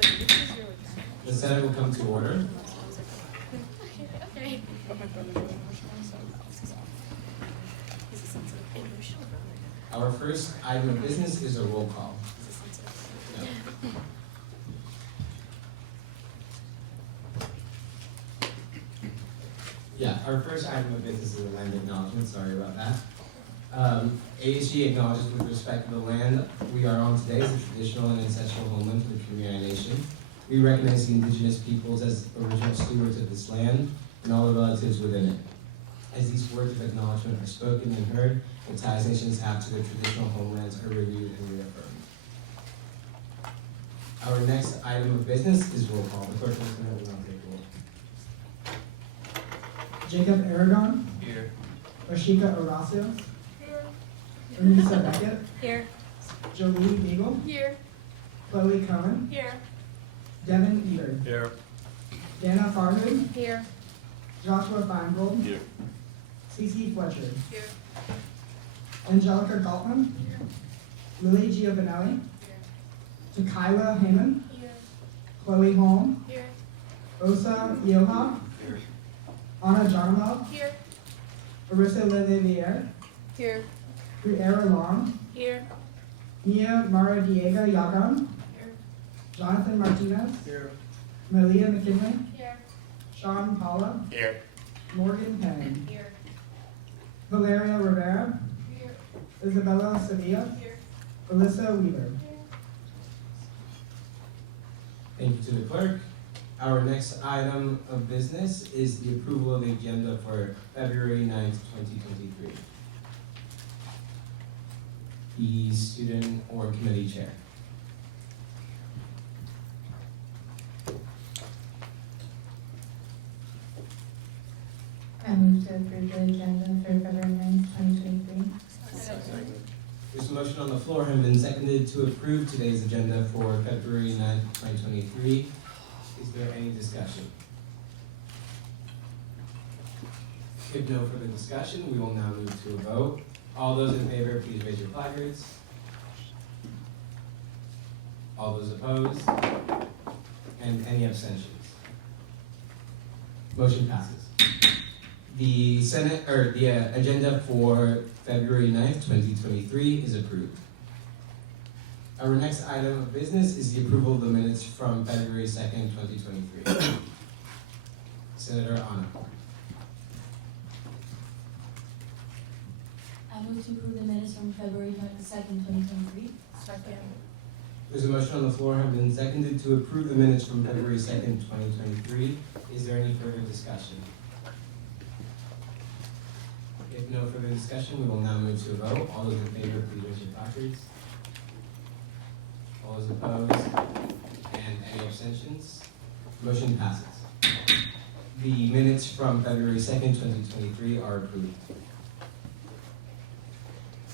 The Senate will come to order. Okay. Our first item of business is a roll call. No. Yeah, our first item of business is a land acknowledgement. Sorry about that. ASG acknowledges with respect to the land we are on today as a traditional and ancestral homeland for the Khmer Nation. We recognize the indigenous peoples as original stewards of this land and all the relatives within it. As these words of acknowledgement are spoken and heard, the ties nations have to their traditional homelands are renewed and reaffirmed. Our next item of business is roll call. The clerk will now take roll. Jacob Aragon. Here. Rashika Horacio. Here. Anissa Beckett. Here. Jolie Beagle. Here. Chloe Cohen. Here. Devin Eater. Here. Dana Farhood. Here. Joshua Feingold. Here. Cece Fletcher. Here. Angelica Galtman. Here. Lily Giovanelli. Tequila Heyman. Here. Chloe Holm. Here. Osa Yoha. Here. Anna Jarmov. Here. Arissa Lelivier. Here. Briera Long. Here. Nia Maradiega Yagan. Here. Jonathan Martinez. Here. Malia McKinley. Here. Sean Paula. Here. Morgan Penn. Here. Valeria Rivera. Here. Isabella Sevilla. Here. Alyssa Weaver. Thank you to the clerk. Our next item of business is the approval of the agenda for February 9th, 2023. The student or committee chair. I move to approve the agenda for February 9th, 2023. There's a motion on the floor and been seconded to approve today's agenda for February 9th, 2023. Is there any discussion? If no further discussion, we will now move to a vote. All those in favor, please raise your placards. All those opposed? And any abstentions? Motion passes. The Senate, or the agenda for February 9th, 2023 is approved. Our next item of business is the approval of the minutes from February 2nd, 2023. Senator Anna. I move to approve the minutes from February 2nd, 2023. Second. There's a motion on the floor and been seconded to approve the minutes from February 2nd, 2023. Is there any further discussion? If no further discussion, we will now move to a vote. All those in favor, please raise your placards. All those opposed? And any abstentions? Motion passes. The minutes from February 2nd, 2023 are approved.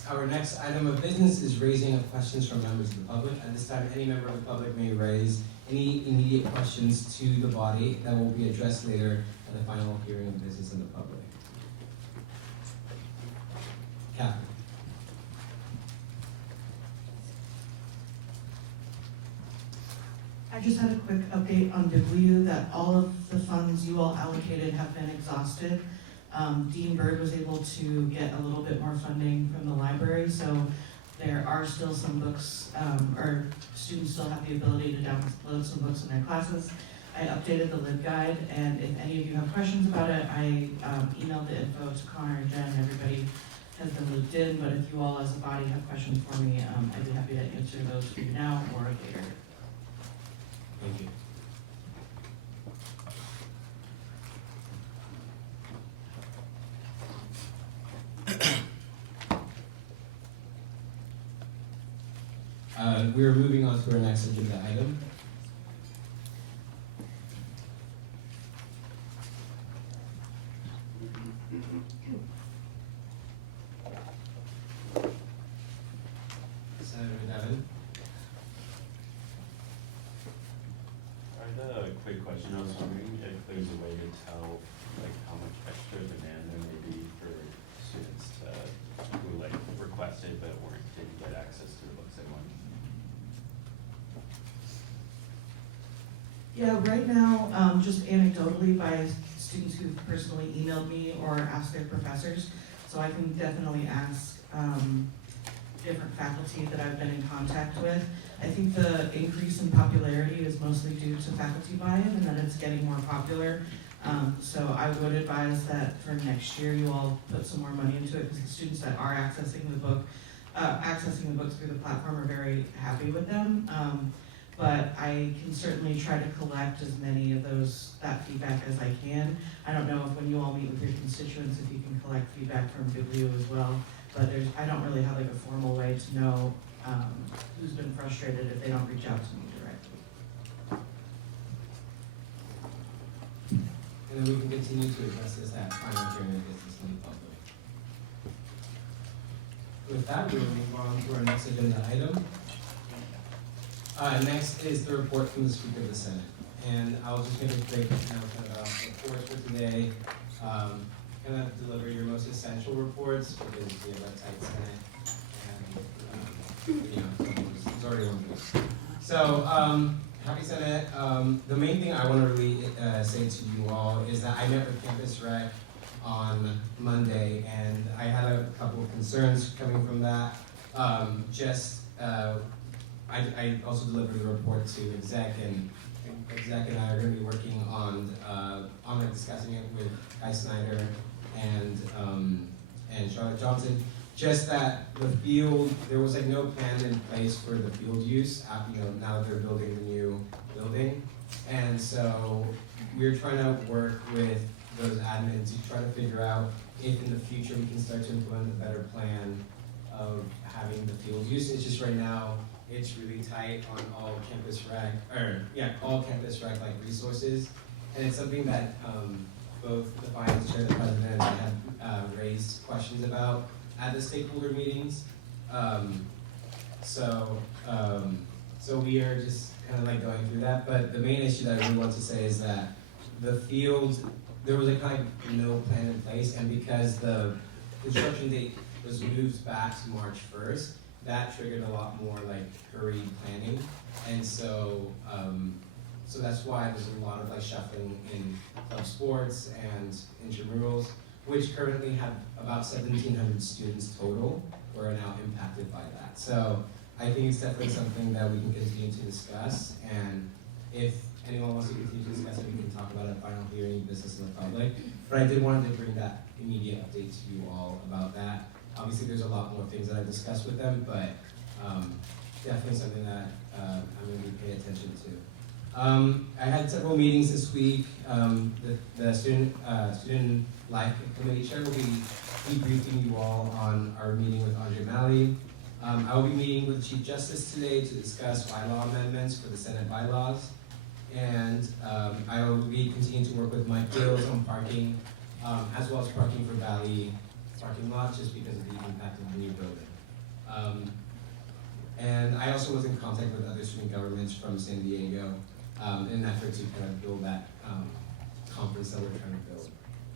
Our next item of business is raising of questions from members of the public. At this time, any member of the public may raise any immediate questions to the body that will be addressed later at the final hearing of business in the public. Catherine. I just had a quick update on W that all of the funds you all allocated have been exhausted. Dean Bird was able to get a little bit more funding from the library, so there are still some books, or students still have the ability to download some books in their classes. I updated the LibGuide, and if any of you have questions about it, I emailed the info to Connor and Jen. Everybody has been looped in, but if you all as a body have questions for me, I'd be happy to answer those for you now or later. Thank you. We're moving on to our next agenda item. Senator Devin. I had a quick question. I was wondering if there's a way to tell like how much extra demand there may be for students who like requested but didn't get access to the books they wanted. Yeah, right now, just anecdotally by students who've personally emailed me or asked their professors, so I can definitely ask different faculty that I've been in contact with. I think the increase in popularity is mostly due to faculty buy-in and that it's getting more popular. So I would advise that for next year you all put some more money into it because the students that are accessing the books through the platform are very happy with them. But I can certainly try to collect as many of that feedback as I can. I don't know if when you all meet with your constituents, if you can collect feedback from Biblio as well. But I don't really have like a formal way to know who's been frustrated if they don't reach out to me directly. And then we can continue to address this at final hearing of business in public. With that, we will move on to our next agenda item. Next is the report from the Speaker of the Senate. And I'll just make a quick announcement about reports for today. Kind of deliver your most essential reports because we have a tight Senate and it's already one week. So, happy Senate. The main thing I want to really say to you all is that I met with Campus Rec on Monday and I had a couple of concerns coming from that. I also delivered a report to exec and exec and I are going to be working on discussing it with Kai Snyder and Charlotte Johnson. Just that the field, there was like no plan in place for the field use. Now that they're building the new building, and so we're trying to work with those admins to try to figure out if in the future we can start to implement a better plan of having the field use. It's just right now it's really tight on all campus rec like resources, and it's something that both the finance chair, the president, and I have raised questions about at the stakeholder meetings. So we are just kind of like going through that. But the main issue that I really want to say is that the field, there was a kind of no plan in place, and because the construction date was moved back to March 1st, that triggered a lot more like hurried planning, and so that's why there's a lot of like shuffling in club sports and intramurals, which currently have about 1,700 students total who are now impacted by that. So I think it's definitely something that we can continue to discuss, and if anyone wants to continue to discuss it, we can talk about it at final hearing, business in the public. But I did want to bring that immediate update to you all about that. Obviously, there's a lot more things that I've discussed with them, but definitely something that I'm going to be paying attention to. I had several meetings this week. The student life committee chair will be debriefing you all on our meeting with Andre Malley. I will be meeting with the Chief Justice today to discuss bylaw amendments for the Senate bylaws. And I will be continuing to work with Mike Gills on parking, as well as parking for Valley parking lots, just because of the impact of the new building. And I also was in contact with other student governments from San Diego in an effort to kind of build that conference that we're trying to build.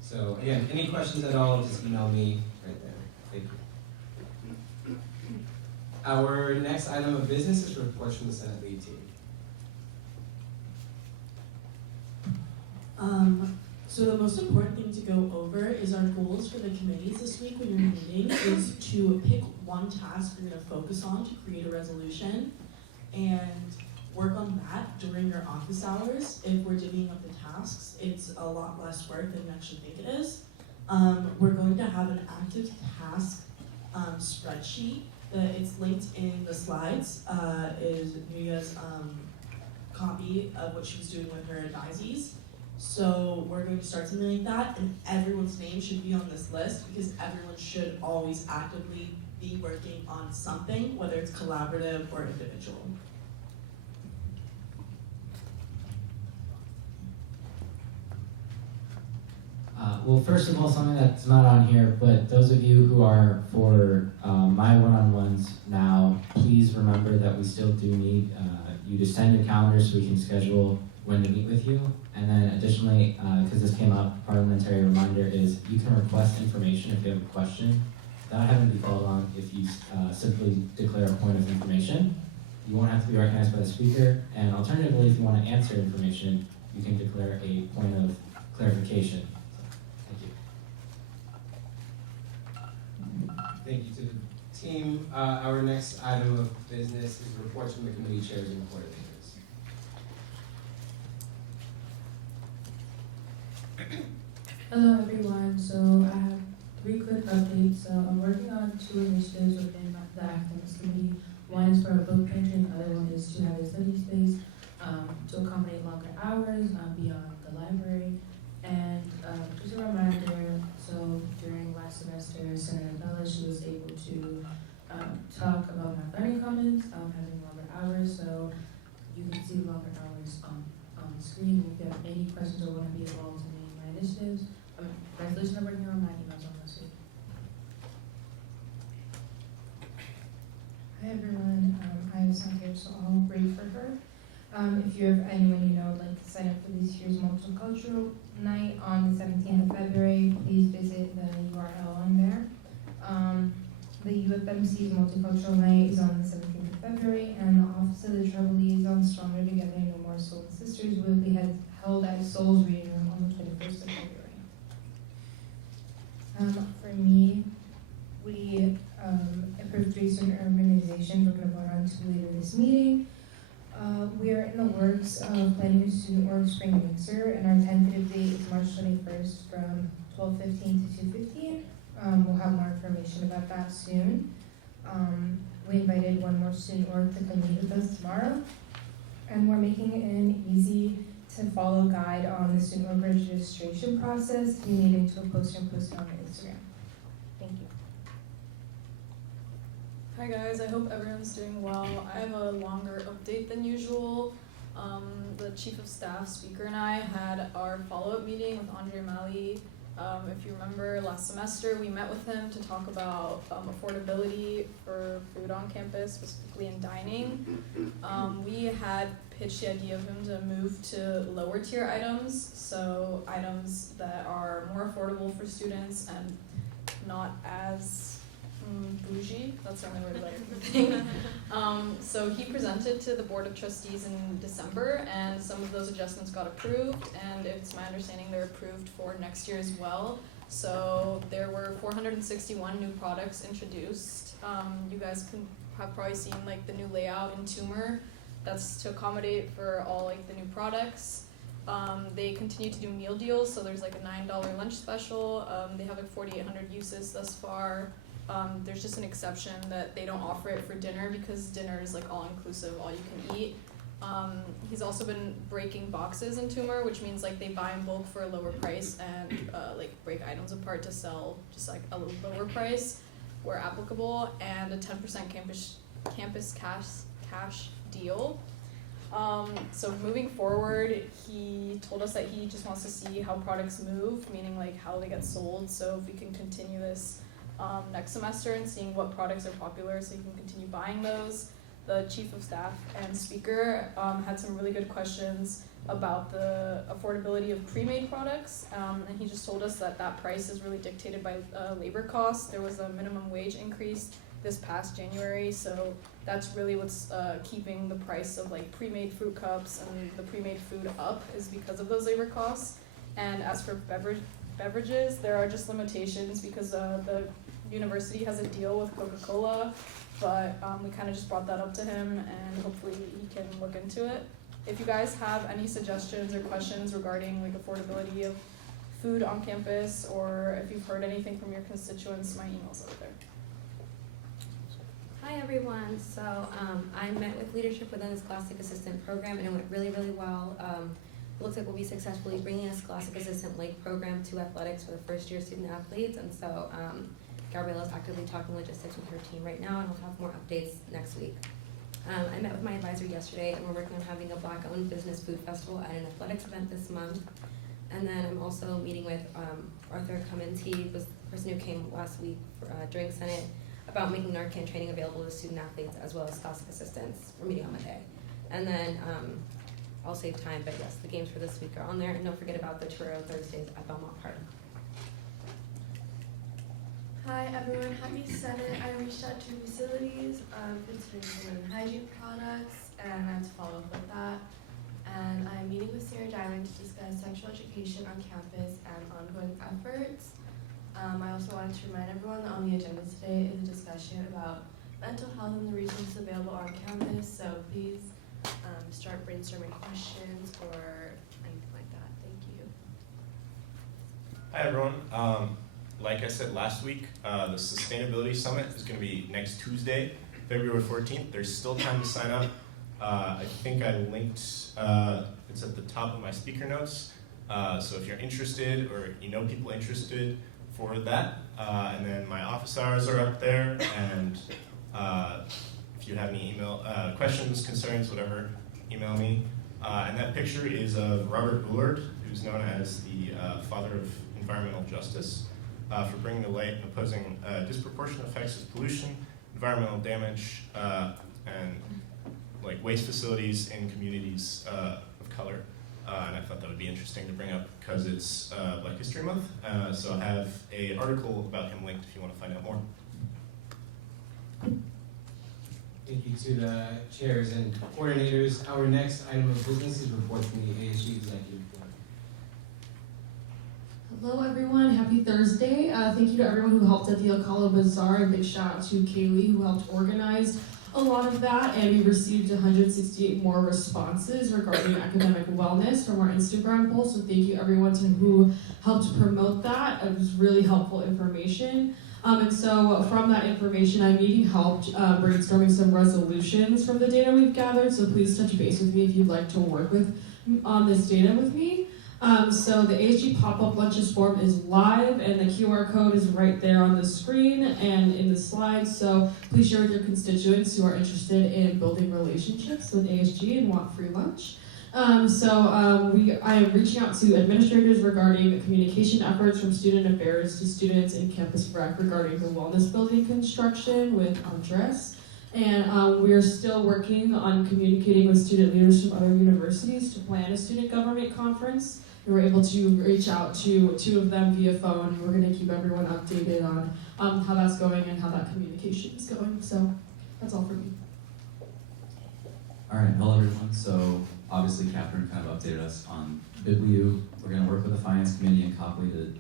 So again, any questions at all, just email me right there. Thank you. Our next item of business is reports from the Senate lead team. So the most important thing to go over is our goals for the committees this week when you're meeting is to pick one task you're going to focus on to create a resolution and work on that during your office hours. If we're divvying up the tasks, it's a lot less work than you actually think it is. We're going to have an active task spreadsheet. It's linked in the slides, is Nuya's copy of what she was doing with her advisees. So we're going to start something like that, and everyone's name should be on this list because everyone should always actively be working on something, whether it's collaborative or individual. Well, first of all, something that's not on here, but those of you who are for my one-on-ones now, please remember that we still do need you to send your calendars so we can schedule when to meet with you. And then additionally, because this came up, parliamentary reminder is you can request information if you have a question. That having to be followed on if you simply declare a point of information. You won't have to be recognized by the speaker, and alternatively, if you want to answer information, you can declare a point of clarification. Thank you. Thank you to the team. Our next item of business is reports from the committee chairs and coordinators. Hello everyone, so I have 3 quick updates. So I'm working on 2 initiatives within the academics committee. One is for a book pantry, and the other one is to have a study space to accommodate longer hours beyond the library. And just a reminder, so during last semester, Senator Bella, she was able to talk about math learning commons, having longer hours, so you can see longer hours on the screen. If you have any questions or want to be involved in any of my initiatives, resolution I'm working on, my email's on this week. Hi everyone, I was not here, so I'll read for her. If you have anyone you know would like to sign up for this year's multicultural night on the 17th of February, please visit the URL on there. The UFMC's multicultural night is on the 17th of February, and the Office of the Tribal Liaison Stronger Together No More Soul Sisters will be held at Soul's Reading Room on the 21st of February. For me, we approved 3 student organizations we're going to vote on to later this meeting. We are in the works of planning a student org spring mixer, and our tentative date is March 21st from 12:15 to 2:15. We'll have more information about that soon. We invited 1 more student org to come meet with us tomorrow, and we're making an easy to follow guide on the student org registration process to be made into a poster and posted on our Instagram. Thank you. Hi guys, I hope everyone's doing well. I have a longer update than usual. The Chief of Staff speaker and I had our follow-up meeting with Andre Malley. If you remember last semester, we met with him to talk about affordability for food on campus, specifically in dining. We had pitched the idea of him to move to lower tier items, so items that are more affordable for students and not as bougie, that's the only word I can think. So he presented to the Board of Trustees in December, and some of those adjustments got approved, and it's my understanding they're approved for next year as well. So there were 461 new products introduced. You guys have probably seen like the new layout in Toomer. That's to accommodate for all like the new products. They continue to do meal deals, so there's like a $9 lunch special. They have like 4,800 uses thus far. There's just an exception that they don't offer it for dinner because dinner is like all inclusive, all you can eat. He's also been breaking boxes in Toomer, which means like they buy in bulk for a lower price and like break items apart to sell just like a little lower price where applicable, and a 10% campus cash deal. So moving forward, he told us that he just wants to see how products move, meaning like how they get sold. So if we can continue this next semester and seeing what products are popular so you can continue buying those. The Chief of Staff and speaker had some really good questions about the affordability of pre-made products, and he just told us that that price is really dictated by labor costs. There was a minimum wage increase this past January, so that's really what's keeping the price of like pre-made fruit cups and the pre-made food up, is because of those labor costs. And as for beverages, there are just limitations because the university has a deal with Coca-Cola, but we kind of just brought that up to him, and hopefully he can look into it. If you guys have any suggestions or questions regarding like affordability of food on campus, or if you've heard anything from your constituents, my email's over there. Hi everyone, so I met with leadership within the Scholastic Assistant program, and it went really, really well. It looks like we'll be successfully bringing a Scholastic Assistant Lake program to athletics for the first year student athletes, and so Gabriella is actively talking logistics with her team right now, and I'll have more updates next week. I met with my advisor yesterday, and we're working on having a Black-owned business food festival at an athletics event this month. And then I'm also meeting with Arthur Cummins. He was the person who came last week during Senate about making Narcan training available to student athletes as well as Scholastic assistants. We're meeting on Monday. And then I'll save time, but yes, the games for this week are on there. And don't forget about the Truro Thursdays at Belmont Park. Hi everyone, happy Senate. I reached out to facilities concerning women hygiene products, and I have to follow up with that. And I'm meeting with Sarah Diamond to discuss sexual education on campus and ongoing efforts. I also wanted to remind everyone that on the agenda today is a discussion about mental health and the resources available on campus, so please start brainstorming questions or anything like that. Thank you. Hi everyone. Like I said last week, the Sustainability Summit is going to be next Tuesday, February 14th. There's still time to sign up. I think I linked, it's at the top of my speaker notes. So if you're interested or you know people interested for that, and then my office hours are up there, and if you have any email questions, concerns, whatever, email me. And that picture is of Robert Bullard, who's known as the father of environmental justice, for bringing to light and opposing disproportionate effects of pollution, environmental damage, and like waste facilities in communities of color. And I thought that would be interesting to bring up because it's Black History Month. So I have an article about him linked if you want to find out more. Thank you to the chairs and coordinators. Our next item of business is report from the ASG Executive Board. Hello everyone, happy Thursday. Thank you to everyone who helped at the Alcala Bazaar, and big shout out to Kaylee who helped organize a lot of that, and we received 168 more responses regarding academic wellness from our Instagram poll, so thank you everyone who helped promote that. It was really helpful information. And so from that information, I'm needing help brainstorming some resolutions from the data we've gathered, so please touch base with me if you'd like to work on this data with me. So the ASG pop-up lunches form is live, and the QR code is right there on the screen and in the slides, so please share with your constituents who are interested in building relationships with ASG and want free lunch. I am reaching out to administrators regarding communication efforts from student affairs to students in campus rec regarding the wellness building construction with Andres. And we are still working on communicating with student leaders from other universities to plan a student government conference. We were able to reach out to 2 of them via phone. We're going to keep everyone updated on how that's going and how that communication is going. So that's all for me. All right, hello everyone. So obviously Catherine kind of updated us on BibLU. We're going to work with the Finance Committee and Copley to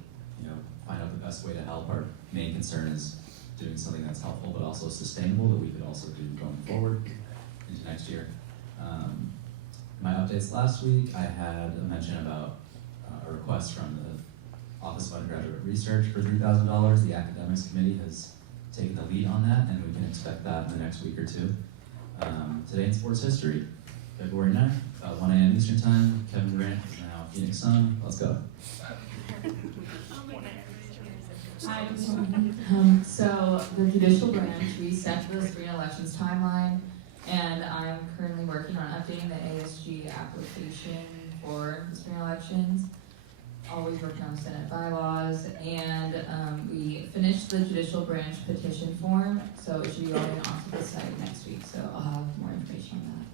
find out the best way to help. Our main concern is doing something that's helpful but also sustainable that we could also do going forward into next year. My updates last week, I had a mention about a request from the Office of Undergraduate Research for $3,000. The Academics Committee has taken the lead on that, and we can expect that in the next week or two. Today in sports history, February 9th, 1 a.m. Eastern Time, Kevin Durant is now Phoenix Sun. Let's go. Hi, so the judicial branch, we set the spring elections timeline, and I'm currently working on updating the ASG application for the spring elections. Always working on Senate bylaws, and we finished the judicial branch petition form, so it should be going onto the site next week, so I'll have more information on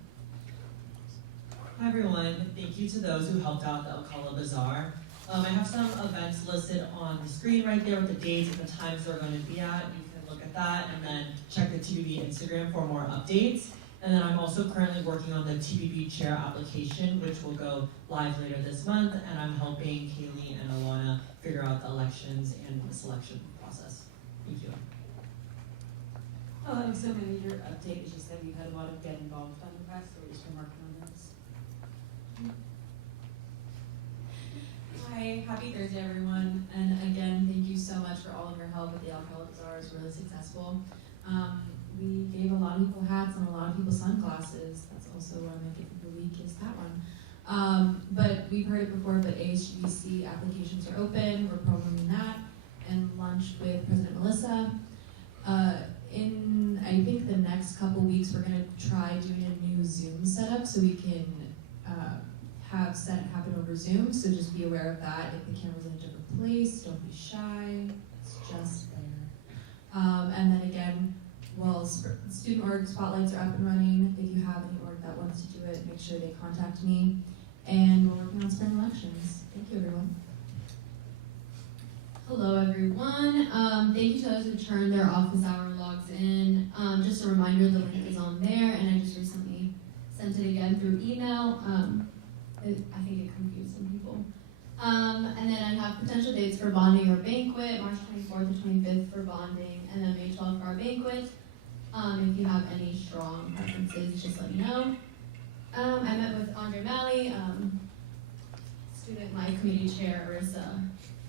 that. Hi everyone, thank you to those who helped out the Alcala Bazaar. I have some events listed on the screen right there with the dates and the times they're going to be at. You can look at that and then check the TBB Instagram for more updates. And then I'm also currently working on the TBB chair application, which will go live later this month. And I'm helping Kaylee and Alana figure out the elections and the selection process. Thank you. So my major update is just that we've had a lot of get involved on the press, so we've just been working on this. Hi, happy Thursday everyone, and again, thank you so much for all of your help with the Alcala Bazaar. It was really successful. We gave a lot of people hats and a lot of people sunglasses. That's also one I think of the week is that one. But we've heard it before, but ASGC applications are open. We're promoting that and lunch with President Melissa. In I think the next couple weeks, we're gonna try doing a new Zoom setup so we can have Senate happen over Zoom, so just be aware of that. If the camera's in a different place, don't be shy, it's just there. And then again, well, student org spotlights are up and running. If you have any org that wants to do it, make sure they contact me. And we're working on spring elections. Thank you, everyone. Hello everyone. Thank you to those who turned their office hour logs in. Just a reminder, the link is on there, and I just recently sent it again through email. I think it confused some people. And then I have potential dates for bonding or banquet, March 24th to 25th for bonding, and then May 12th for our banquet. If you have any strong preferences, just let me know. I met with Andre Malley, student life committee chair, Arissa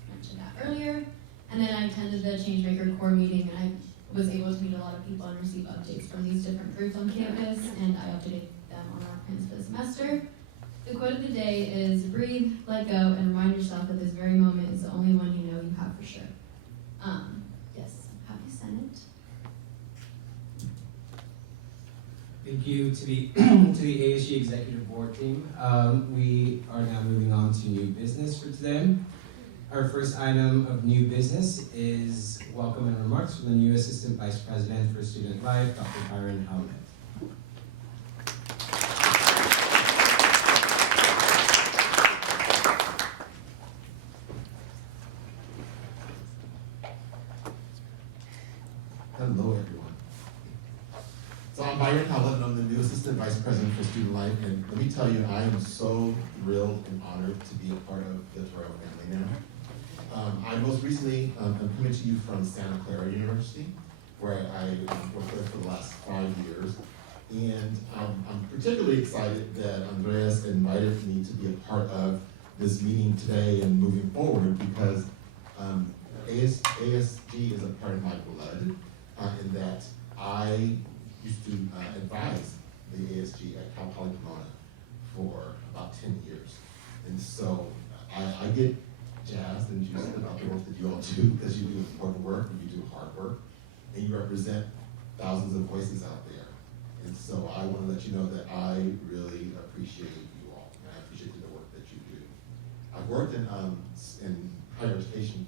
mentioned that earlier. And then I attended the Changemaker core meeting, and I was able to meet a lot of people and receive updates from these different groups on campus, and I updated them on our plans for the semester. The quote of the day is breathe, let go, and remind yourself that this very moment is the only one you know you have for sure. Yes, happy Senate. Thank you to the to the ASG Executive Board team. We are now moving on to new business for today. Our first item of new business is welcome and remarks from the new Assistant Vice President for Student Life, Dr. Byron Helmet. Hello, everyone. So I'm Byron Howlett, and I'm the new Assistant Vice President for Student Life, and let me tell you, I am so thrilled and honored to be a part of the Torrell family now. I most recently am coming to you from Santa Clara University, where I worked there for the last 5 years, and I'm particularly excited that Andreas invited me to be a part of this meeting today and moving forward, because ASG is a part of my blood. In that I used to advise the ASG at Cal Poly Pomona for about 10 years. And so I get jazzed and juiced about the work that you all do, because you do important work and you do hard work, and you represent thousands of voices out there. And so I want to let you know that I really appreciate you all, and I appreciate the work that you do. I've worked in higher education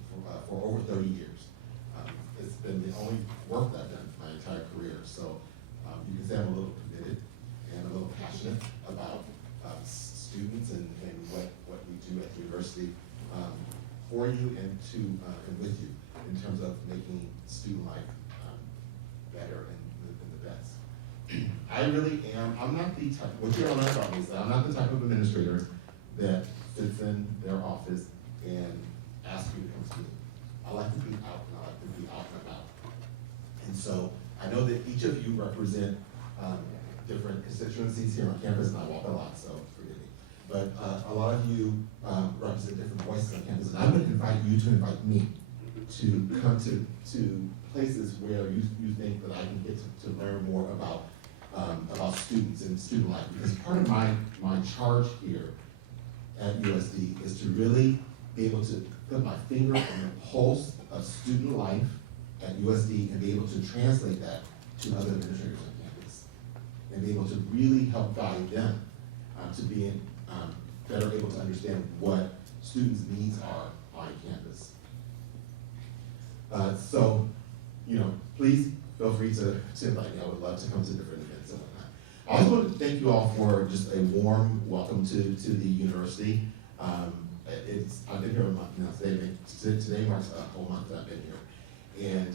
for over 30 years. It's been the only work that I've done my entire career. So you can say I'm a little committed and a little passionate about students and what we do at the university for you and with you in terms of making student life better and the best. I really am, I'm not the type, what you're gonna learn about me is that I'm not the type of administrator that sits in their office and asks you to come to me. I like to be out and I like to be out and about. And so I know that each of you represent different constituencies here on campus, and I walk a lot, so forgive me. But a lot of you represent different voices on campus, and I'm going to invite you to invite me to come to places where you think that I can get to learn more about students and student life. Because part of my charge here at USD is to really be able to put my finger on the pulse of student life at USD and be able to translate that to other administrators on campus and be able to really help guide them to be better able to understand what students' needs are on campus. So, please feel free to invite me. I would love to come to different events and whatnot. I also want to thank you all for just a warm welcome to the university. I've been here a month now. Today marks a whole month that I've been here. And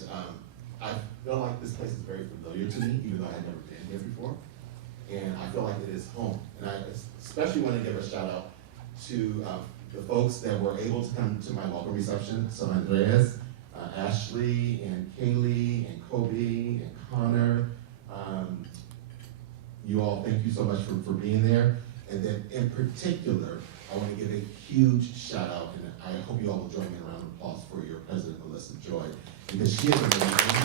I feel like this place is very familiar to me, even though I had never been here before. And I feel like it is home. And I especially want to give a shout out to the folks that were able to come to my welcome reception. So Andreas, Ashley, and Kaylee, and Kobe, and Connor. You all, thank you so much for being there. And then in particular, I want to give a huge shout out, and I hope you all will join me in a round of applause for your president, Melissa Joy, because she is amazing.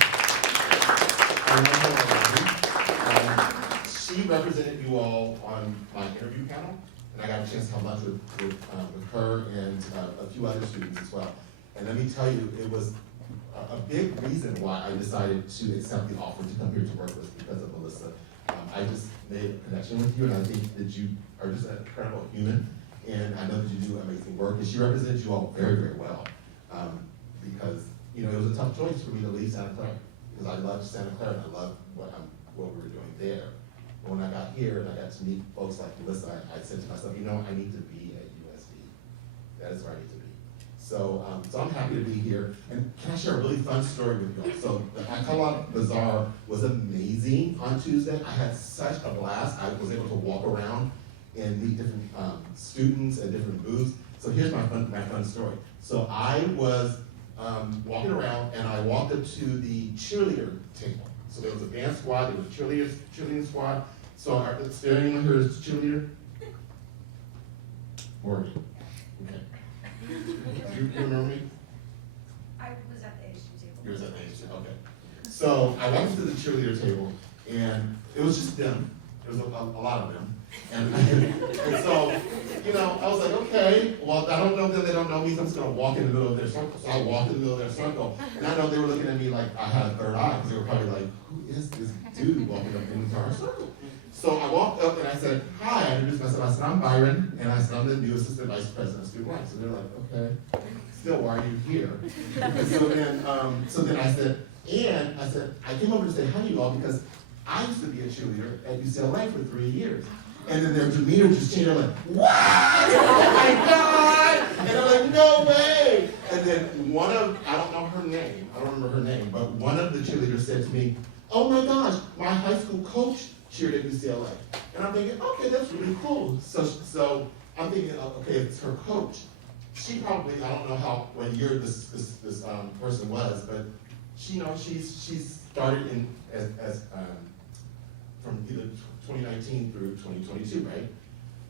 She represented you all on my interview panel, and I got a chance to have lunch with her and a few other students as well. And let me tell you, it was a big reason why I decided to accept the offer to come here to work with, because of Melissa. I just made a connection with you, and I think that you are just an incredible human, and I know that you do amazing work, and she represents you all very, very well. Because, it was a tough choice for me to leave Santa Clara, because I loved Santa Clara, and I loved what we were doing there. But when I got here, and I got to meet folks like Melissa, I said to myself, I need to be at USD. That is where I need to be. So, so I'm happy to be here. And can I share a really fun story with you all? So the Alcala Bazaar was amazing on Tuesday. I had such a blast. I was able to walk around and meet different students at different booths. So here's my fun story. So I was walking around and I walked up to the cheerleader table. So there was a dance squad, there was a cheerleading squad. So our staring at her is cheerleader. Morgan. Okay. Do you remember me? I was at the ASG table. You was at the ASG, okay. So I walked to the cheerleader table, and it was just them. There was a lot of them. And so, you know, I was like, okay, well, I don't know them, they don't know me, so I'm just going to walk in the middle of their circle. So I walked in the middle of their circle, and I know they were looking at me like I had a third eye, because they were probably like, who is this dude walking up into our circle? So I walked up and I said, hi, I introduced myself. I said, I'm Byron, and I said, I'm the new assistant vice president of student life. So they're like, okay, still, why are you here? And so then I said, I came over to say hi to you all because I used to be a cheerleader at UCLA for 3 years. And then their demeanor just changed. They're like, what? Oh my God! And I'm like, no way! And then I don't know her name, I don't remember her name, but one of the cheerleaders said to me, oh my gosh, my high school coach cheered at UCLA. And I'm thinking, okay, that's really cool. So I'm thinking, okay, it's her coach. She probably, I don't know what year this person was, but she's started as from either 2019 through 2022, right?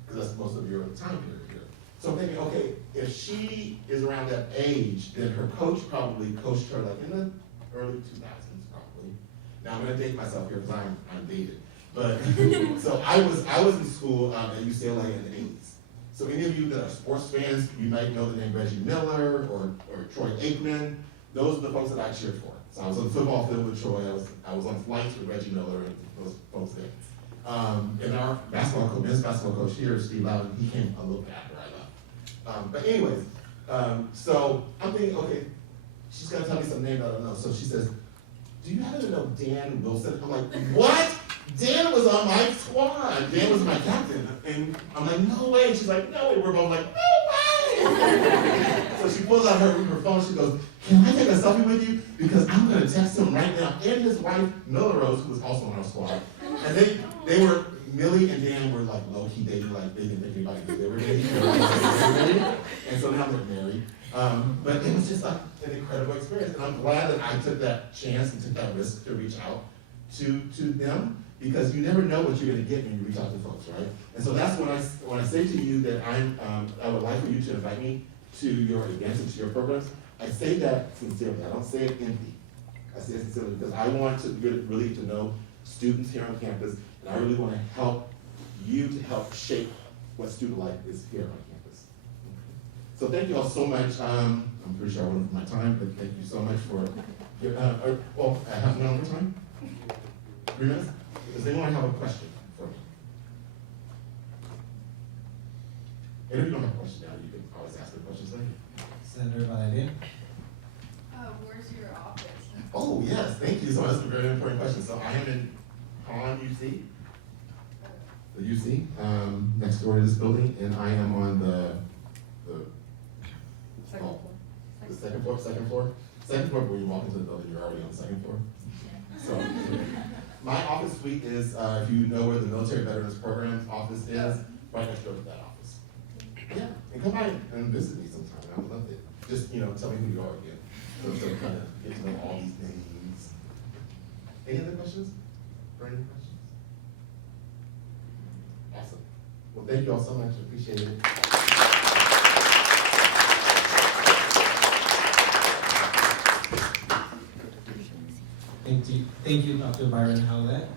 Because that's most of your time period here. So I'm thinking, okay, if she is around that age, then her coach probably coached her like in the early 2000s, probably. Now I'm gonna date myself here because I'm dated. But so I was in school at UCLA in the 80s. So any of you that are sports fans, you might know the name Reggie Miller or Troy Aikman. Those are the folks that I cheered for. So I was on the football field with Troy. I was on flights with Reggie Miller and those folks there. And our men's basketball coach here, Steve Loudon, he came a little bit after I left. But anyways, so I'm thinking, okay, she's gonna tell me some name I don't know. So she says, do you happen to know Dan Wilson? I'm like, what? Dan was on my squad. Dan was my captain. And I'm like, no way. She's like, no way. We're both like, no way. So she pulls out her phone. She goes, can I take a selfie with you? Because I'm going to text him right now. And his wife, Miller Rose, who was also on our squad. And they were, Millie and Dan were like low-key dating, like they didn't think anybody knew they were dating. And so now they're married. But it was just like an incredible experience. And I'm glad that I took that chance and took that risk to reach out to them. Because you never know what you're going to get when you reach out to folks, right? And so that's when I say to you that I would like for you to invite me to your events and to your programs. I say that sincerely. I don't say it empty. I say it sincerely because I want to really to know students here on campus, and I really want to help you to help shape what student life is here on campus. So thank you all so much. I'm pretty sure I went over my time, but thank you so much for your. I have no more time. 3 minutes. Does anyone have a question for me? And if you don't have a question now, you can always ask the questions later. Senator Valadez. Where's your office? Oh, yes, thank you. So that's a very important question. So I am in UC, the UC, next door to this building, and I am on the second floor. Second floor, when you walk into the building, you're already on the second floor. So my office suite is, if you know where the Military Veterans Programs office is, right next door to that office. Yeah, and come by and visit me sometime. I would love it. Just, tell me who you are again. So kind of get to know all these names. Any other questions? Any questions? Awesome. Well, thank you all so much. I appreciate it. Thank you, Dr. Byron Howlett.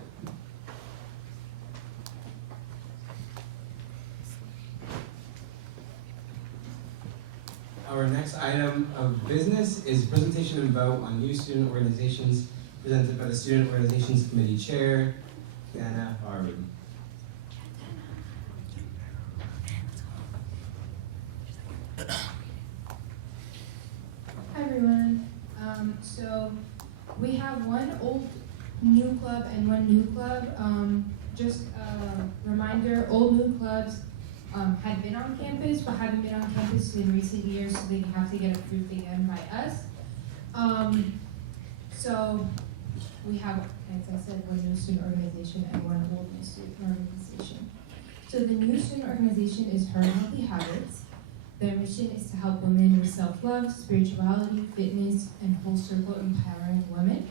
Our next item of business is presentation and vote on new student organizations presented by the Student Organizations Committee Chair, Anna Harvard. Hi everyone. So we have one old new club and one new club. Just a reminder, old new clubs had been on campus but haven't been on campus in recent years, so they have to get approved again by us. So we have, as I said, one new student organization and one old new student organization. So the new student organization is Her Healthy Habits. Their mission is to help women with self-love, spirituality, fitness, and whole circle empowering women.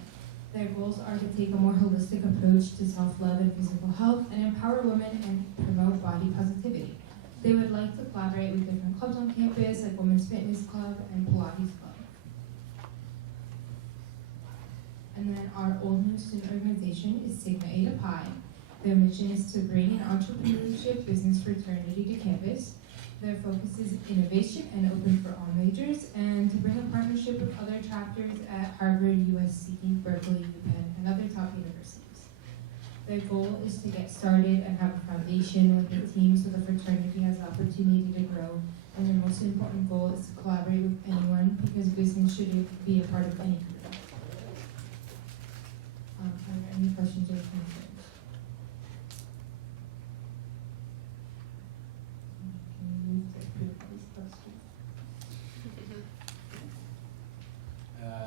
Their goals are to take a more holistic approach to self-love and physical health and empower women and promote body positivity. They would like to collaborate with different clubs on campus, like Women's Fitness Club and Pilates Club. And then our old new student organization is Sigma Eta Pi. Their mission is to bring in entrepreneurship, business fraternity to campus. Their focus is innovation and open for all majors, and to bring a partnership with other chapters at Harvard, USC, Berkeley, UPenn, and other top universities. Their goal is to get started and have a foundation with the team so the fraternity has the opportunity to grow. And their most important goal is to collaborate with anyone, because business should be a part of any career. Are there any questions or concerns?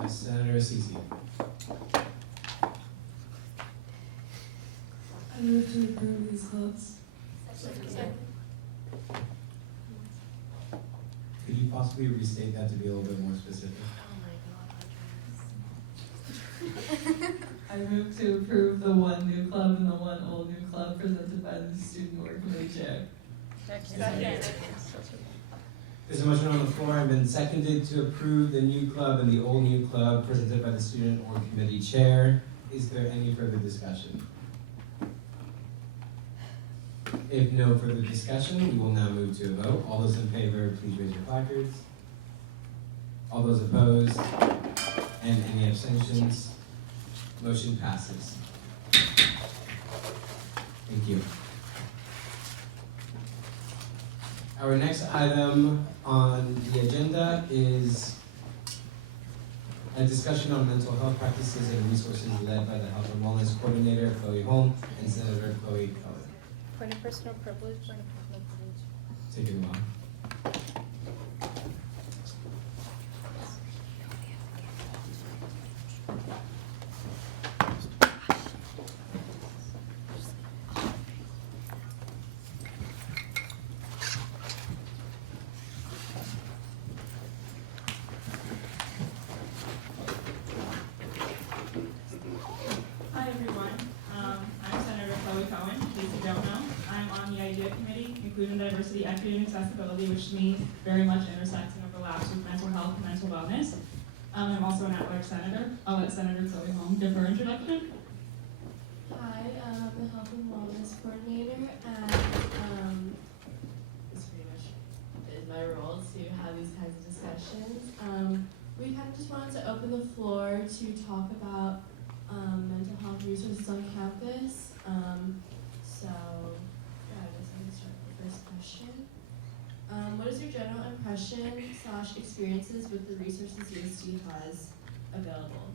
Senator Assisi. I move to approve these clubs. Could you possibly restate that to be a little bit more specific? I move to approve the one new club and the one old new club presented by the student work committee chair. There's a motion on the floor and been seconded to approve the new club and the old new club presented by the student org committee chair. Is there any further discussion? If no further discussion, we will now move to a vote. All those in favor, please raise your placards. All those opposed, and any abstentions? Motion passes. Thank you. Our next item on the agenda is a discussion on mental health practices and resources led by the Health and Wellness Coordinator, Chloe Holm, and Senator Chloe Cohen. Point of personal privilege. Point of personal privilege. Take it along. Hi everyone, I'm Senator Chloe Cohen, in case you don't know. I'm on the IDEA Committee, Inclusion, Diversity, Equity, and Accessibility, which to me very much intersects and overlaps with mental health and mental wellness. I'm also an at-large senator. I'll let Senator Chloe Holm give her introduction. Hi, I'm the Health and Wellness Coordinator, and this pretty much is my role to have these kinds of discussions. We kind of just wanted to open the floor to talk about mental health resources on campus. So, yeah, I guess I'm going to start with the first question. What is your general impression/experiences with the resources USD has available?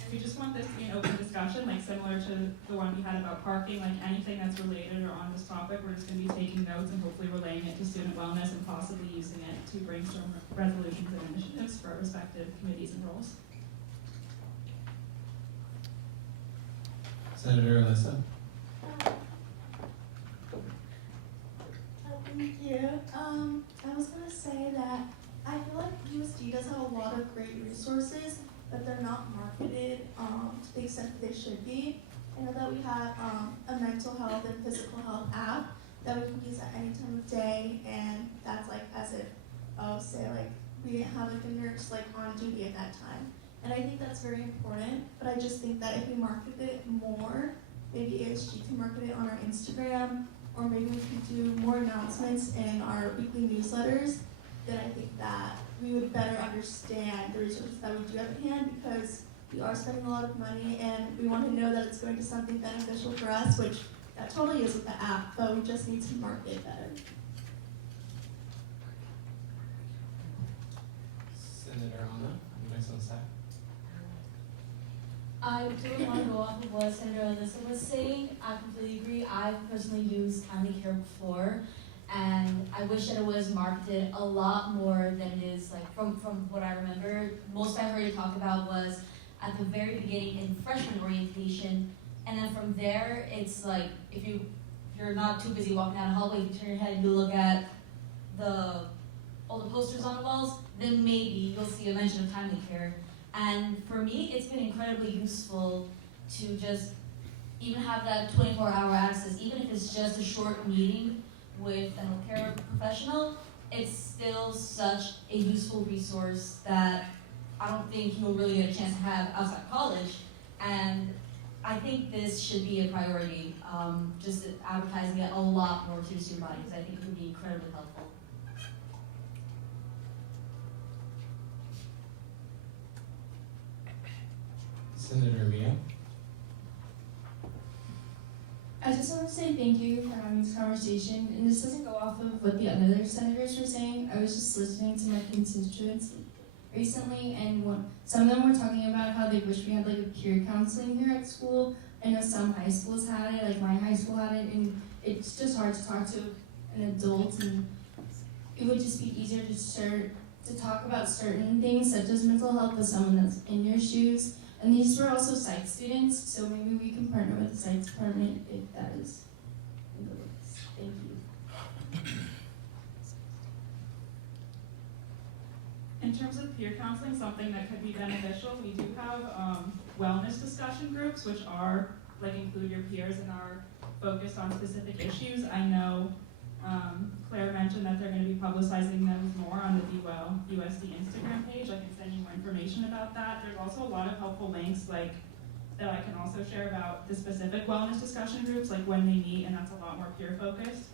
And we just want this to be an open discussion, like similar to the one we had about parking, like anything that's related or on this topic, we're just going to be taking notes and hopefully relaying it to student wellness and possibly using it to brainstorm resolutions and initiatives for our respective committees and roles. Senator Alyssa. Thank you. I was gonna say that I feel like USD does have a lot of great resources, but they're not marketed to the extent that they should be. I know that we have a mental health and physical health app that we can use at any time of day, and that's like as if, say like we didn't have like a nurse like on duty at that time. And I think that's very important, but I just think that if we market it more, maybe ASG can market it on our Instagram, or maybe we could do more announcements in our weekly newsletters, then I think that we would better understand the resources that we do have at hand, because we are spending a lot of money and we want to know that it's going to something beneficial for us, which that totally is with the app, but we just need to market it better. Senator Anna, you next on staff. I do want to go off of what Senator Alyssa was saying. I completely agree. I've personally used Timely Care before, and I wish that it was marketed a lot more than it is. Like from what I remember, most I heard it talk about was at the very beginning in freshman orientation, and then from there, it's like if you're not too busy walking down the hallway, you turn your head and you look at all the posters on the walls, then maybe you'll see a mention of Timely Care. And for me, it's been incredibly useful to just even have that 24-hour access, even if it's just a short meeting with a healthcare professional. It's still such a useful resource that I don't think you'll really get a chance to have outside college. And I think this should be a priority, just advertising it a lot more to the student body, because I think it would be incredibly helpful. Senator Mia. I just want to say thank you for having this conversation, and this doesn't go off of what the other senators were saying. I was just listening to my constituents recently, and some of them were talking about how they wish we had like a peer counseling here at school. I know some high schools had it, like my high school had it, and it's just hard to talk to an adult, and it would just be easier to talk about certain things such as mental health with someone that's in your shoes. And these were also psych students, so maybe we can partner with the psych department if that is in the works. Thank you. In terms of peer counseling, something that could be beneficial, we do have wellness discussion groups, which are like include your peers and are focused on specific issues. I know Claire mentioned that they're going to be publicizing them more on the Be Well USD Instagram page. I can send you more information about that. There's also a lot of helpful links like that I can also share about the specific wellness discussion groups, like when they meet, and that's a lot more peer focused.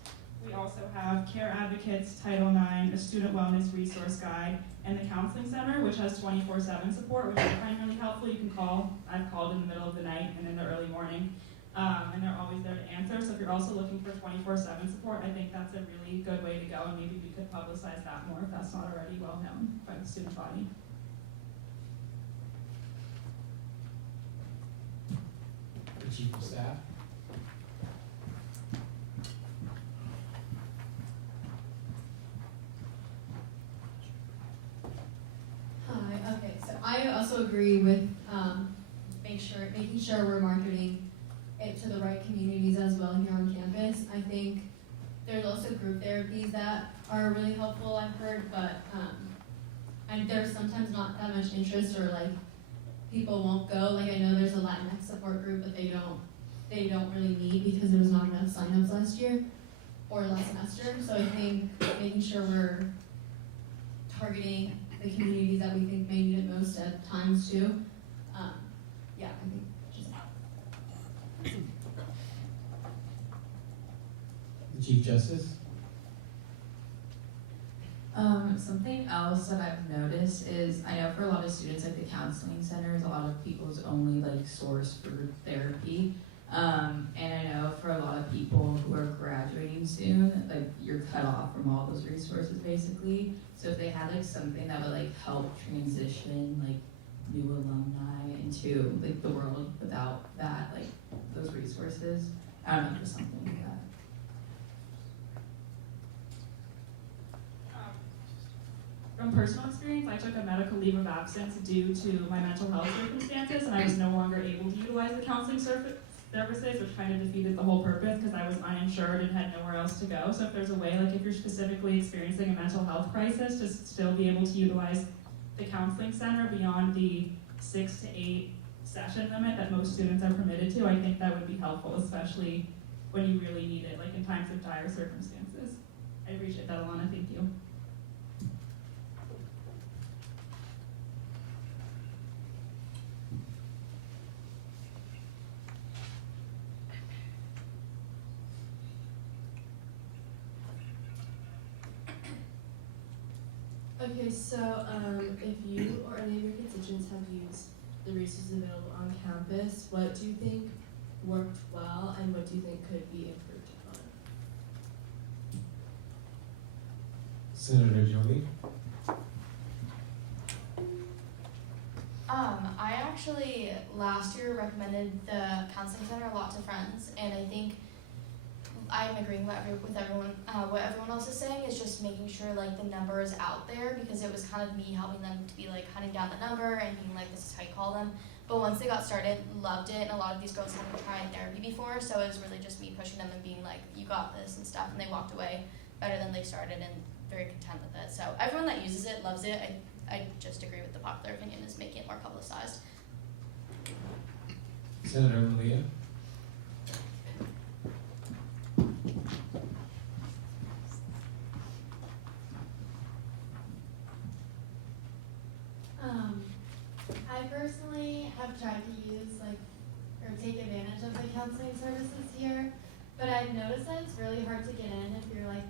We also have Care Advocates, Title IX, a Student Wellness Resource Guide, and the Counseling Center, which has 24/7 support, which I find really helpful. You can call. I've called in the middle of the night and in the early morning. And they're always there to answer. So if you're also looking for 24/7 support, I think that's a really good way to go, and maybe we could publicize that more if that's not already well known by the student body. The Chief of Staff. Hi, okay, so I also agree with making sure we're marketing it to the right communities as well here on campus. I think there's also group therapies that are really helpful, I've heard, but and there's sometimes not that much interest, or like people won't go. Like I know there's a Latinx support group, but they don't really need because there was not enough signups last year or last semester. So I think making sure we're targeting the communities that we think may need it most at times too. Yeah, I think just The Chief Justice. Something else that I've noticed is I know for a lot of students at the counseling centers, a lot of people's only like source for therapy. And I know for a lot of people who are graduating soon, like you're cut off from all those resources basically. So if they had like something that would like help transition like new alumni into like the world without that, like those resources, I don't know, just something like that. From personal experience, I took a medical leave of absence due to my mental health circumstances, and I was no longer able to utilize the counseling services, which kind of defeated the whole purpose because I was uninsured and had nowhere else to go. So if there's a way, like if you're specifically experiencing a mental health crisis, to still be able to utilize the counseling center beyond the 6 to 8 session limit that most students are permitted to, I think that would be helpful, especially when you really need it, like in times of dire circumstances. I appreciate that, Alana. Thank you. Okay, so if you or any of your constituents have used the resources available on campus, what do you think worked well and what do you think could be improved upon? Senator Jolie. I actually last year recommended the counseling center a lot to friends, and I think I'm agreeing with everyone. What everyone else is saying is just making sure like the number is out there, because it was kind of me helping them to be like hunting down the number and being like, this is how you call them. But once they got started, loved it, and a lot of these girls hadn't tried therapy before, so it was really just me pushing them and being like, you got this and stuff, and they walked away better than they started and very content with it. So everyone that uses it loves it. I just agree with the popular opinion is making it more publicized. Senator Malia. I personally have tried to use or take advantage of the counseling services here, but I've noticed that it's really hard to get in if you're like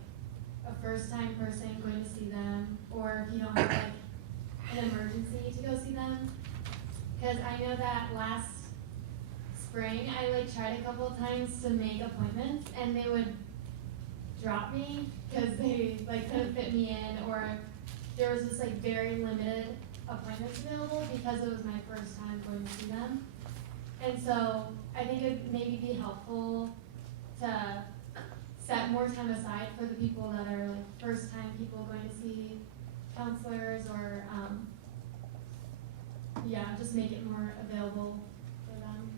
a first-time person going to see them, or if you don't have like an emergency to go see them. Because I know that last spring I tried a couple of times to make appointments, and they would drop me because they couldn't fit me in, or there was just very limited appointments available because it was my first time going to see them. And so I think it'd maybe be helpful to set more time aside for the people that are first time people going to see counselors, or just make it more available for them.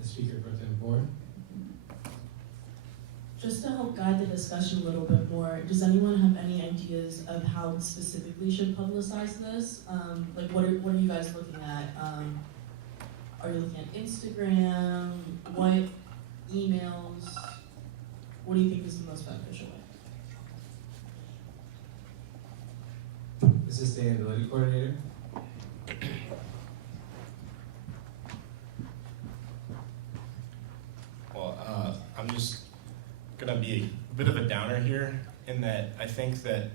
The Speaker Pro Tem Board. Just to help guide the discussion a little bit more, does anyone have any ideas of how we specifically should publicize this? What are you guys looking at? Are you looking at Instagram? What emails? What do you think is the most beneficial way? The Sustainability Coordinator. Well, I'm just gonna be a bit of a downer here in that I think that,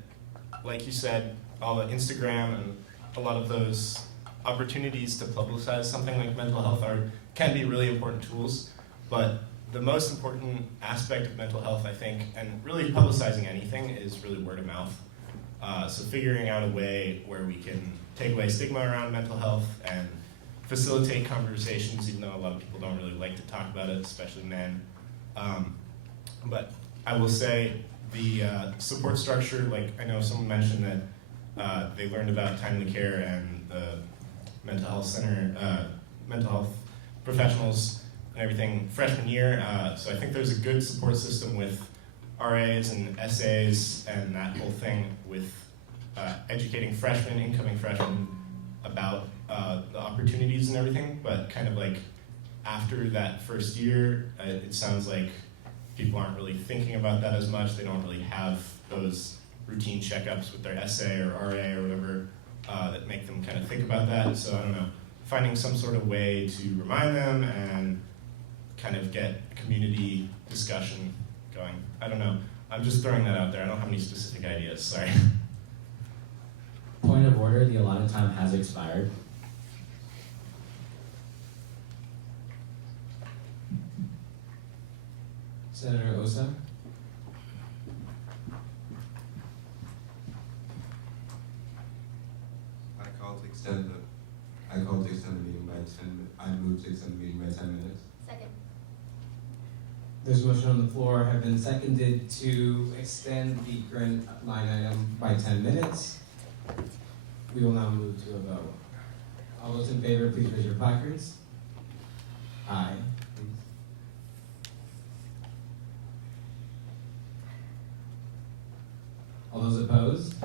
like you said, all the Instagram and a lot of those opportunities to publicize something like mental health can be really important tools, but the most important aspect of mental health, I think, and really publicizing anything, is really word of mouth. So figuring out a way where we can take away stigma around mental health and facilitate conversations, even though a lot of people don't really like to talk about it, especially men. But I will say the support structure, I know someone mentioned that they learned about timely care and the mental health center, mental health professionals and everything freshman year. So I think there's a good support system with RAs and SAs and that whole thing with educating freshmen, incoming freshmen, about the opportunities and everything. But kind of after that first year, it sounds like people aren't really thinking about that as much. They don't really have those routine checkups with their SA or RA or whatever that make them kind of think about that. So I don't know, finding some sort of way to remind them and kind of get community discussion going. I don't know. I'm just throwing that out there. I don't have any specific ideas, sorry. Point of order, the allotted time has expired. Senator Osa. I call to extend the meeting by 10. I move to extend the meeting by 10 minutes. Second. There's a motion on the floor, have been seconded to extend the current line item by 10 minutes. We will now move to a vote. All those in favor, please raise your placards. Aye. Please. All those opposed?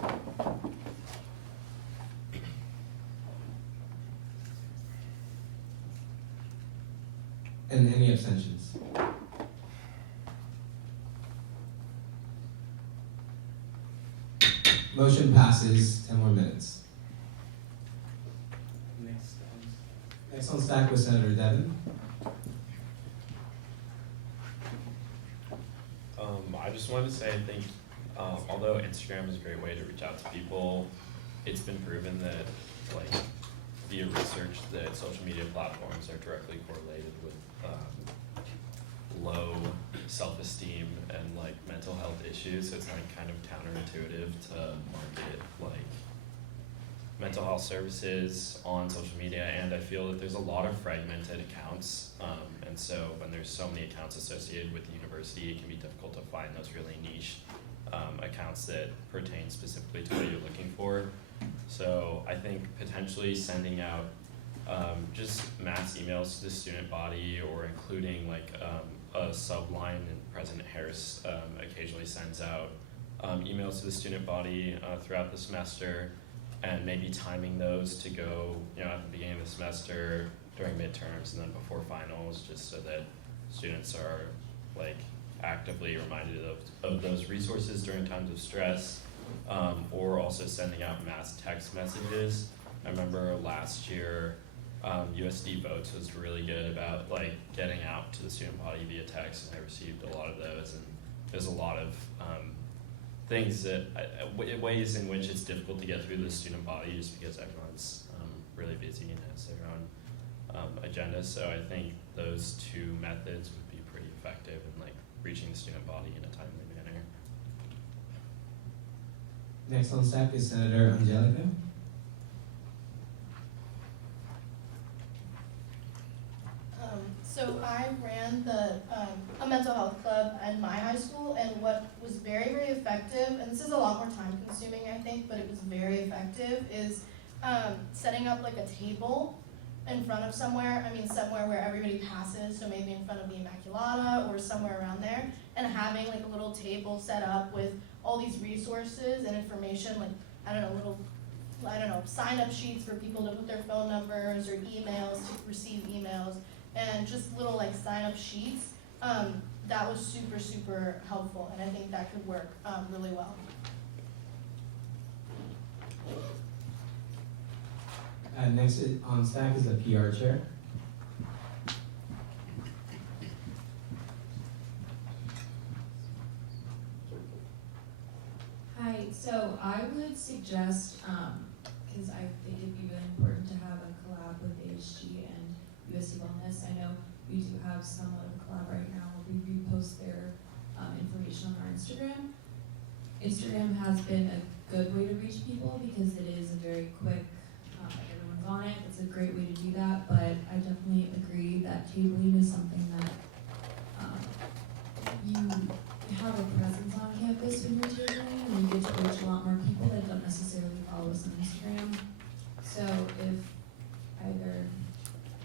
And any abstentions? Motion passes. 10 more minutes. Next on stack was Senator Devon. I just wanted to say, I think, although Instagram is a great way to reach out to people, it's been proven that, via research, that social media platforms are directly correlated with low self-esteem and like mental health issues, so it's like kind of counterintuitive to market like mental health services on social media, and I feel that there's a lot of fragmented accounts, and so when there's so many accounts associated with the university, it can be difficult to find those really niche accounts that pertain specifically to what you're looking for. So I think potentially sending out just mass emails to the student body, or including like a subline, and President Harris occasionally sends out emails to the student body throughout the semester, and maybe timing those to go, you know, at the beginning of the semester, during midterms, and then before finals, just so that students are like actively reminded of those resources during times of stress, or also sending out mass text messages. I remember last year, USD Votes was really good about like getting out to the student body via text, and I received a lot of those, and there's a lot of things that, ways in which it's difficult to get through the student body just because everyone's really busy and has their own agenda. So I think those two methods would be pretty effective in like reaching the student body in a timely manner. Next on stack is Senator Angelica. So I ran a mental health club at my high school, and what was very, very effective, and this is a lot more time consuming, I think, but it was very effective, is setting up like a table in front of somewhere where everybody passes, so maybe in front of the Immaculata or somewhere around there, and having like a little table set up with all these resources and information, like, sign up sheets for people to put their phone numbers or emails to receive emails, and just little like sign up sheets. That was super, super helpful, and I think that could work really well. Next on stack is the PR chair. Hi, so I would suggest, because I think it'd be really important to have a collab with ASG and USC Wellness. I know we do have somewhat of a collab right now where we repost their information on our Instagram. Instagram has been a good way to reach people because it is a very quick, everyone's on it. It's a great way to do that, but I definitely agree that tabling is something that you have a presence on campus when you're tabling, and you get to reach a lot more people that don't necessarily follow us on Instagram. So if either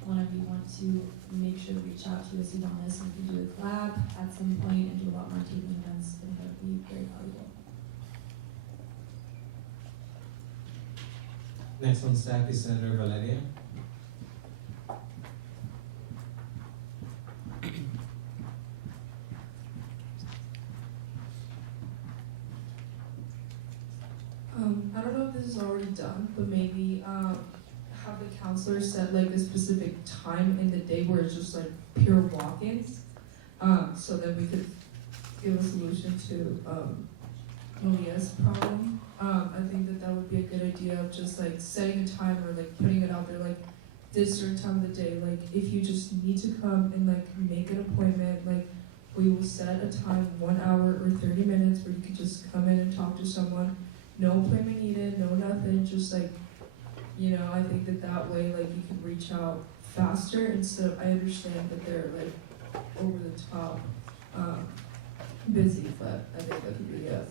one of you want to make sure to reach out to USC Wellness and we can do a collab at some point and do a lot more tabling events, then that would be very valuable. Next on stack is Senator Valeria. I don't know if this is already done, but maybe have the counselors set like a specific time in the day where it's just like pure walk-ins, so that we could give a solution to Malia's problem. I think that would be a good idea of just like setting a timer, like putting it out there, like this certain time of the day. Like if you just need to come and like make an appointment, like we will set a time, 1 hour or 30 minutes, where you could just come in and talk to someone. No appointment needed, no nothing, just like, I think that way, like, you can reach out faster instead of, I understand that they're, like, over the top, busy, but I think that could be a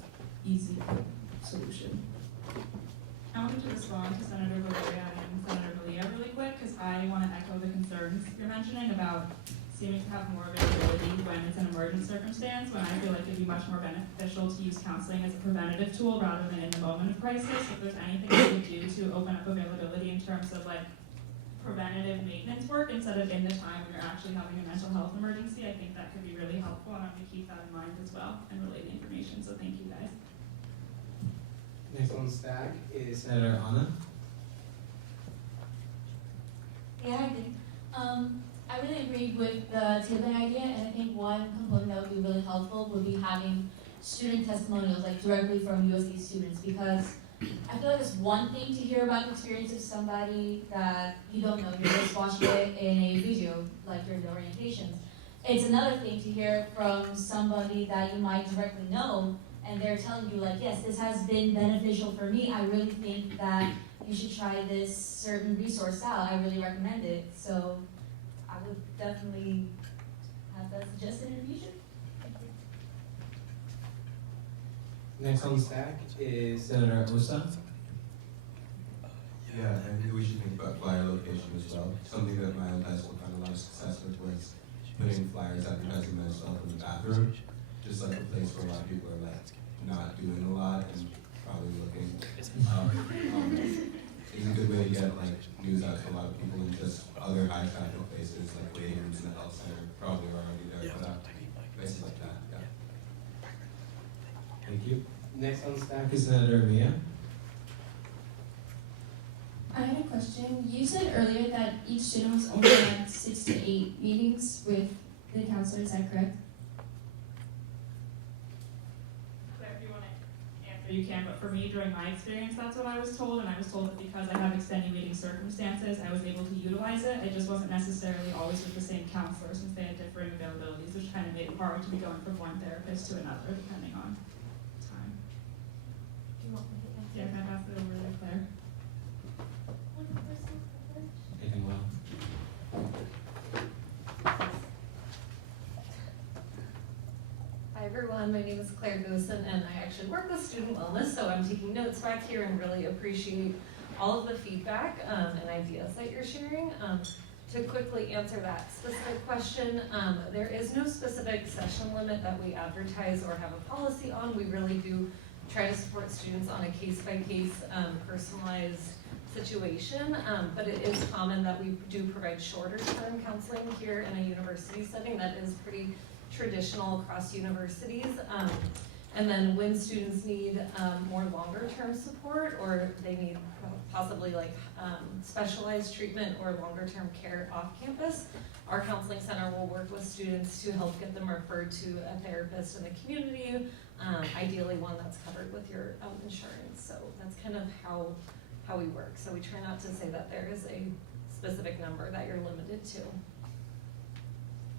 easy solution. I wanted to respond to Senator Valeria and Senator Valia really quick, because I want to echo the concerns you're mentioning about seeming to have more availability when it's an emergent circumstance, when I feel like it'd be much more beneficial to use counseling as a preventative tool rather than in the moment of crisis. If there's anything we can do to open up availability in terms of like preventative maintenance work instead of in the time when you're actually having a mental health emergency, I think that could be really helpful, and I'm going to keep that in mind as well and relay the information, so thank you guys. Next on stack is Senator Anna. Yeah, I think. I really agreed with the tabling idea, and I think one component that would be really helpful would be having student testimonials, like directly from USC students, because I feel like it's one thing to hear about the experience of somebody that you don't know, you're just watching it in a video, like during the orientations. it's another thing to hear from somebody that you might directly know, and they're telling you like, yes, this has been beneficial for me. I really think that you should try this certain resource out. I really recommend it. So I would definitely have that suggested in the future. Next on the stack is Senator Osa. Yeah, and we should think about flyer location as well. Something that my own high school found a lot of success with was putting flyers advertising myself in the bathroom, just like a place where a lot of people are like not doing a lot and probably looking. It's a good way to get like news out to a lot of people in just other high traffic places like waiting rooms in the health center. Probably are already there, but places like that. Yeah. Thank you. Next on the stack is Senator Mia. I had a question. You said earlier that each student was only had 6 to 8 meetings with the counselor, is that correct? Claire, if you want to answer, you can, but for me, during my experience, that's what I was told, and I was told that because I have extenuating circumstances, I was able to utilize it. It just wasn't necessarily always with the same counselor since they had differing availabilities, which kind of made it hard to be going from one therapist to another, depending on time. Do you want me to answer? Yeah, can I pass it over to Claire? Taken well. Hi everyone, my name is Claire Goosen and I actually work with student wellness, so I'm taking notes back here and really appreciate all of the feedback and ideas that you're sharing. To quickly answer that specific question, there is no specific session limit that we advertise or have a policy on. We really do try to support students on a case-by-case personalized situation, but it is common that we do provide shorter term counseling here in a university setting. That is pretty traditional across universities. And then when students need more longer term support or they need possibly like specialized treatment or longer term care off campus, our counseling center will work with students to help get them referred to a therapist in the community, ideally one that's covered with your insurance. So that's kind of how we work. So we try not to say that there is a specific number that you're limited to.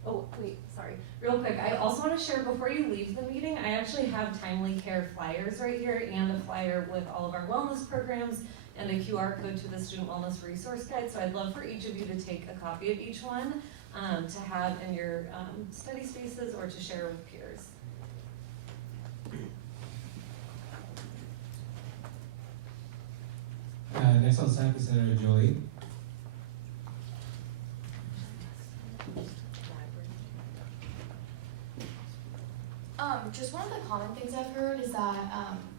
Oh, wait, sorry. Real quick, I also want to share before you leave the meeting, I actually have timely care flyers right here and a flyer with all of our wellness programs and a QR code to the Student Wellness Resource Guide. So I'd love for each of you to take a copy of each one to have in your study spaces or to share with peers. Next on stack is Senator Jolie. Just one of the common things I've heard is that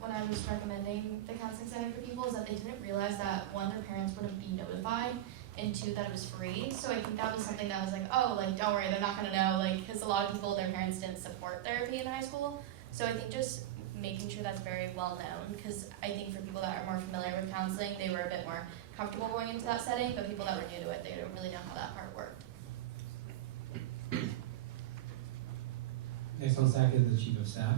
when I was recommending the counseling center for people is that they didn't realize that one, their parents wouldn't be notified, and two, that it was free. So I think that was something that was like, oh, like, don't worry, they're not gonna know, like, because a lot of people, their parents didn't support therapy in high school. So I think just making sure that's very well known, because I think for people that are more familiar with counseling, they were a bit more comfortable going into that setting, but people that were new to it, they didn't really know how that part worked. Next on stack is the Chief of Staff.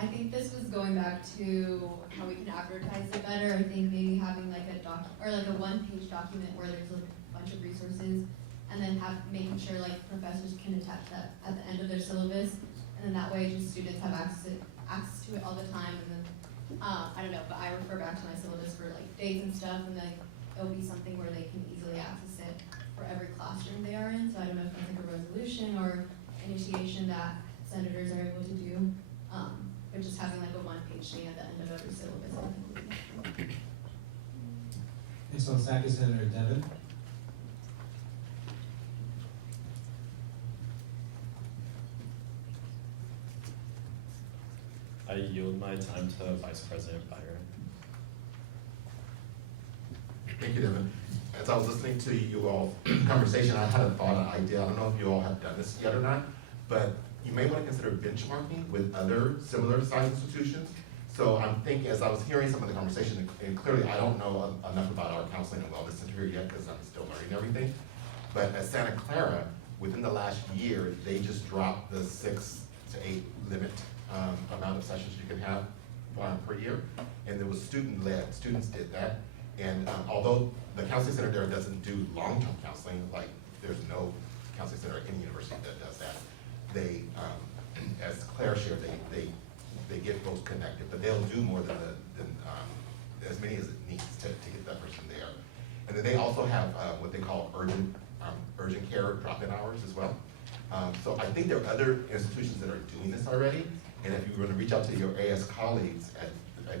I think this was going back to how we can advertise it better. I think maybe having like a one-page document where there's a bunch of resources, and then making sure like professors can attach that at the end of their syllabus, and then that way just students have access to it all the time. And then I don't know, but I refer back to my syllabus for like dates and stuff, and like it'll be something where they can easily access it for every classroom they are in. So I don't know if that's like a resolution or initiation that senators are able to do. But just having like a one-page thing at the end of every syllabus, I think would be helpful. Next on stack is Senator Devon. I yield my time to Vice President Byron. Thank you, Devin. As I was listening to you all conversation, I had a thought, an idea. I don't know if you all have done this yet or not, but you may want to consider benchmarking with other similar sized institutions. So I'm thinking, as I was hearing some of the conversation, and clearly I don't know enough about our counseling and wellness center here yet because I'm still learning everything. But at Santa Clara, within the last year, they just dropped the 6 to 8 limit amount of sessions you can have per year. And it was student-led. Students did that. And although the counseling center there doesn't do long-term counseling, like there's no counseling center at any university that does that, they, as Claire shared, they get folks connected, but they'll do more than as many as it needs to get that person there. And then they also have what they call urgent care drop-in hours as well. So I think there are other institutions that are doing this already, and if you're going to reach out to your AS colleagues at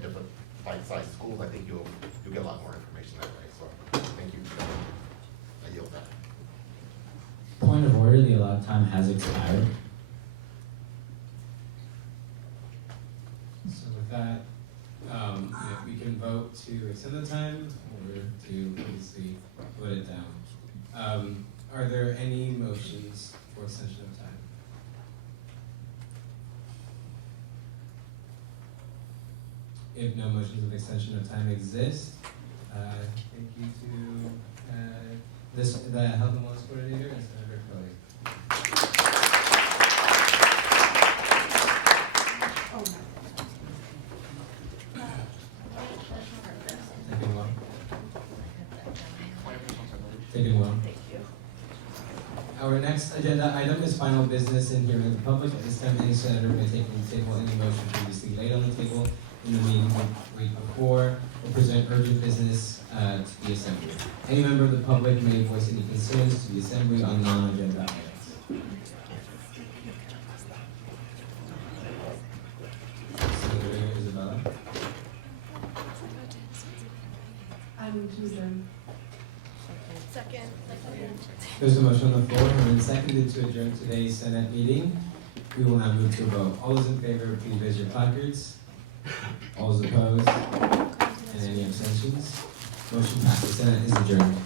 different bite-sized schools, I think you'll get a lot more information that way. So thank you. I yield that. Point of order, the allotted time has expired. So with that, if we can vote to extend the time or to obviously put it down. Are there any motions for extension of time? If no motions of extension of time exist, thank you to the Health and Wellness Coordinator and Senator Kelly. Taking well. Thank you. Our next agenda item is final business in hearing of the public. At this time, any senator may take on the table any motion previously laid on the table in the meeting week before or present urgent business to the assembly. Any member of the public may voice any concerns to the assembly on non-agenda items. Senator Isabella. I move to adjourn. Second. There's a motion on the floor and been seconded to adjourn today's Senate meeting. We will now move to a vote. All those in favor, please raise your placards. All those opposed? And any abstentions? Motion passes. Senate is adjourned.